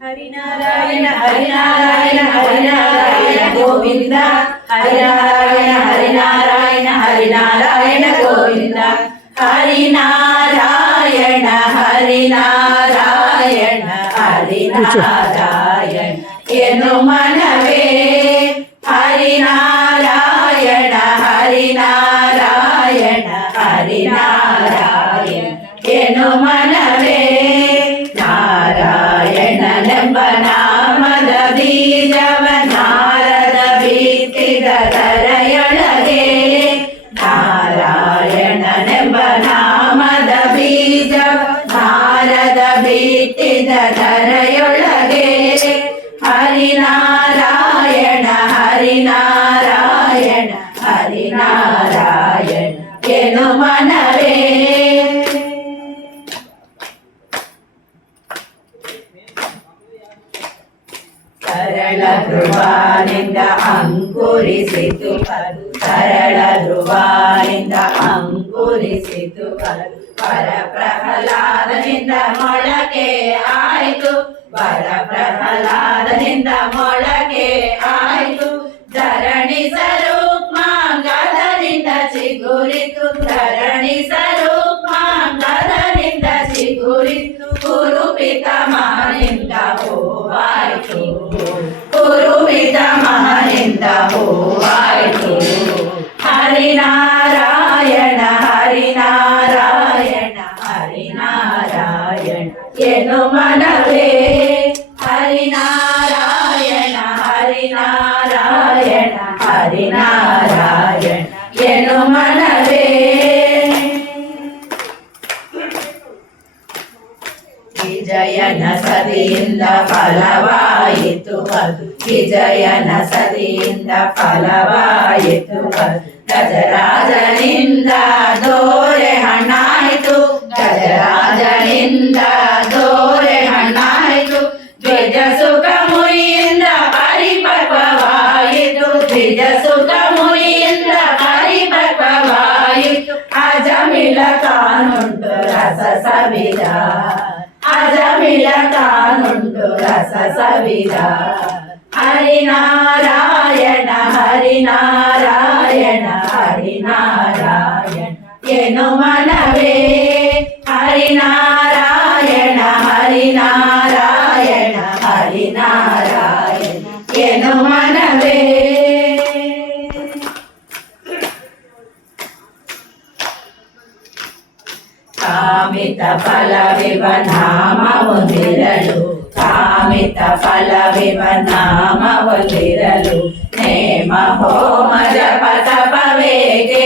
हरिनारायण हरिनारायण हरिनारायण गोविंद हरिनारायण हरिनारायण हरिनारायण गोविंद हरिनारायण हरिनारायण हरिनारायण एनु मनवे हरिनारायण हरिनारायण हरिनारायण एनु मनवे ನಾರಾಯಣನೆಂಬ ನಾಮದ ಬೀಜವ ನಾರದ ಬಿತ್ತಿದ ಧರೆಯೊಳಗೆ ನಾರಾಯಣನೆಂಬ ನಾಮದ ಬೀಜವ ನಾರದ ಬಿತ್ತಿದ ಧರೆಯೊಳಗೆ ಹರಿನಾರಾಯಣ ಹರಿನಾರಾಯಣ ಹರಿನಾರಾಯಣ ಎನು ಮನವೇ ಸರಳ ಧ್ರುವನಿಂದ ಅಂಕುರಿಸಿತು ಅದು ಸರಳ ಧ್ರುವನಿಂದ ಅಂಕುರಿಸಿತು ಅದು ಪರ ಪ್ರಹ್ಲಾದನಿಂದ ಮೊಳಕೆ ಆಯಿತು ಪರ ಪ್ರಹ್ಲಾದನಿಂದ ಮೊಳಕೆ ಆಯಿತು ಧರಣಿ ಸ್ವರೂಪಾಂಗದನಿಂದ ಚಿಗುರಿತು ಧರಣಿ ಸ್ವರೂಪಾಂಗದನಿಂದ ಚಿಗುರಿತು ಗುರು ಪಿತಾಮಹನಿಂದ ಹೂವಾಯಿತು ಗುರು ಪಿತಾಮಹನಿಂದ ಹೂವಾಯಿತು ಹರಿನಾರಾಯಣ ಹರಿನಾರಾಯಣ ಹರಿನಾರಾಯಣ ಎನು ಮನವೇ ಹರಿನಾರಾಯಣ ಹರಿನಾರಾಯಣ ಹರಿನಾರಾಯಣ ಎನು ಮನವೇ ವಿಜಯನ ಸದಿಯಿಂದ ಫಲವಾಯಿತು ಅದು ವಿಜಯನ ಸದಿಯಿಂದ ಫಲವಾಯಿತು ಅದು ಗಜರಾಜನಿಂದ ದೋರೆ ಹಣ್ಣಾಯಿತು ಗಜರಾಜನಿಂದ ದೋರೆ ಹಣ್ಣಾಯಿತು ದ್ವಿಜ ಸುಖ ಮುನಿಯಿಂದ ಪರಿಪಕ್ವವಾಯಿತು ದ್ವಿಜ ಸುಖ ಮುನಿಯಿಂದ ಪರಿಪಕ್ವವಾಯಿತು ಅಜಮಿಲ ಕಾನುಂಟು ರಸ ಸವಿದ ಅಜಮಿಲ ಕಾನುಂಟು ರಸ ಸವಿದ ಹರಿನಾರಾಯಣ ಹರಿನಾರಾಯಣ ಹರಿನಾರಾಯಣ ಎನು ಮನವೇ ಹರಿನಾರಾಯಣ ಹರಿನಾರಾಯಣ ಹರಿನಾರಾಯಣ ಎನು ಮನವೇ ಕಾಮಿತ ಫಲವಿವ ನಾಮವೊಂದಿರಲು ಕಾಮಿತ ಫಲವಿವ ನಾಮವೊಂದಿರಲು ನೇಮ ಹೋಮ ಜಪ ತಪವೇಕೆ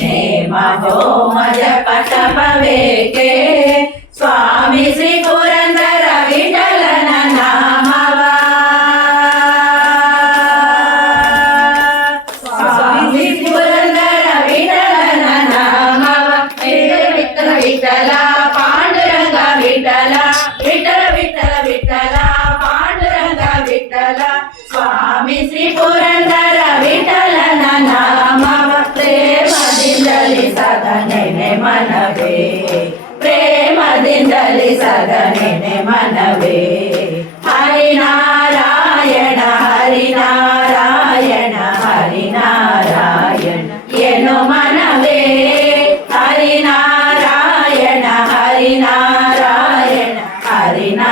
ನೇಮ ಹೋಮ ಜಪ ತಪವೇಕೆ ಸ್ವಾಮಿ ಶ್ರೀ ಪುರಂದರ ವಿಠಲನ ನಾಮವ ಸ್ವಾಮಿ ಪುರಂದರ ವಿಠಲನ ನಾಮವ ವಿಠಲ ವಿಠಲ ಪಾಂಡುರಂಗ ವಿಠಲ ವಿಠಲ ವಿಠಲ ವಿಠಲ ಪಾಂಡುರಂಗ ವಿಠಲ ಸ್ವಾಮಿ ಶ್ರೀ ಪುರಂದರ ವಿಠಲನ ನಾಮವ ಪ್ರೇಮದಿಂದಲಿ ಸದನೆನೆ ಮನವೇ ಪ್ರೇಮದಿಂದಲಿ ಸದನೆನೆ ಮನವೇ ಹರಿನಾರಾಯಣ ಹರಿನಾರಾಯಣ ಹರಿನಾರಾಯಣ ಎನು ಮನವೇ ಹರಿನಾರಾಯಣ ಹರಿನಾರಾಯಣ ಹರಿನಾರಾಯಣ